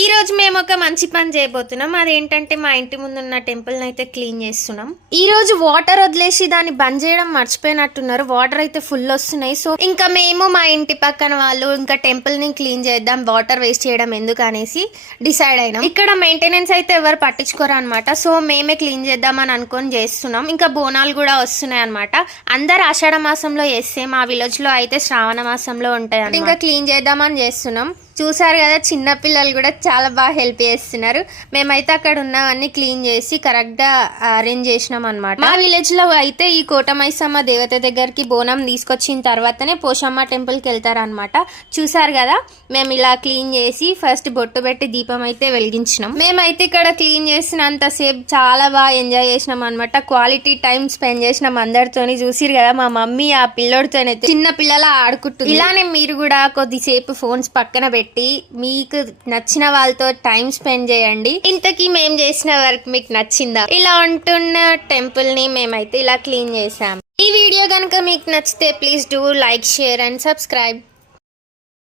ఈ రోజు మేము ఒక మంచి పని చేయబోతున్నాం. అదేంటంటే మా ఇంటి ముందున్న టెంపుల్ అయితే క్లీన్ చేస్తున్నాం. ఈ రోజు వాటర్ వదిలేసి దాన్ని బంద్ చేయడం మర్చిపోయినట్టున్నారు. వాటర్ అయితే ఫుల్ వస్తున్నాయి. సో ఇంకా మేము మా ఇంటి పక్కన వాళ్ళు ఇంకా టెంపుల్ ని క్లీన్ చేద్దాం, వాటర్ వేస్ట్ చేయడం ఎందుకు అనేసి డిసైడ్ అయినాం. ఇక్కడ మెయింటెనెన్స్ అయితే ఎవరు పట్టించుకోరు అనమాట. సో మేమే క్లీన్ చేద్దామని అనుకొని చేస్తున్నాం. ఇంకా బోనాలు కూడా వస్తున్నాయి అనమాట. అందరు ఆషాఢ మాసంలో చేస్తే మా విలేజ్ లో అయితే శ్రావణ మాసంలో ఉంటాయి. ఇంకా క్లీన్ చేద్దామని చేస్తున్నాం. చూసారు కదా, చిన్న పిల్లలు కూడా చాలా బాగా హెల్ప్ చేస్తున్నారు. మేమైతే అక్కడ ఉన్నవన్నీ క్లీన్ చేసి కరెక్ట్ గా అరేంజ్ చేసినాం అనమాట. మా విలేజ్ లో అయితే ఈ కోటమైసమ్మ దేవత దగ్గరికి బోనం తీసుకొచ్చిన తర్వాతనే పోషమ్మ టెంపుల్ కి వెళ్తారనమాట. చూసారు కదా, మేము ఇలా క్లీన్ చేసి ఫస్ట్ బొట్టు పెట్టి దీపం అయితే వెలిగించినాం. మేమైతే ఇక్కడ క్లీన్ చేసినంత సేపు చాలా బాగా ఎంజాయ్ చేసినాం అనమాట. క్వాలిటీ టైం స్పెండ్ చేసినాం అందరితోని. చూసిరు కదా, మా మమ్మీ ఆ పిల్లోడితోనైతే చిన్న పిల్లల ఆడుకుంటుంది. ఇలానే మీరు కూడా కొద్దిసేపు ఫోన్స్ పక్కన పెట్టి మీకు నచ్చిన వాళ్ళతో టైం స్పెండ్ చేయండి. ఇంతకీ మేము చేసిన వర్క్ మీకు నచ్చిందా? ఇలా ఉంటున్న టెంపుల్ ని మేమైతే ఇలా క్లీన్ చేసాం. ఈ వీడియో కనుక మీకు నచ్చితే please do like, share and subscribe.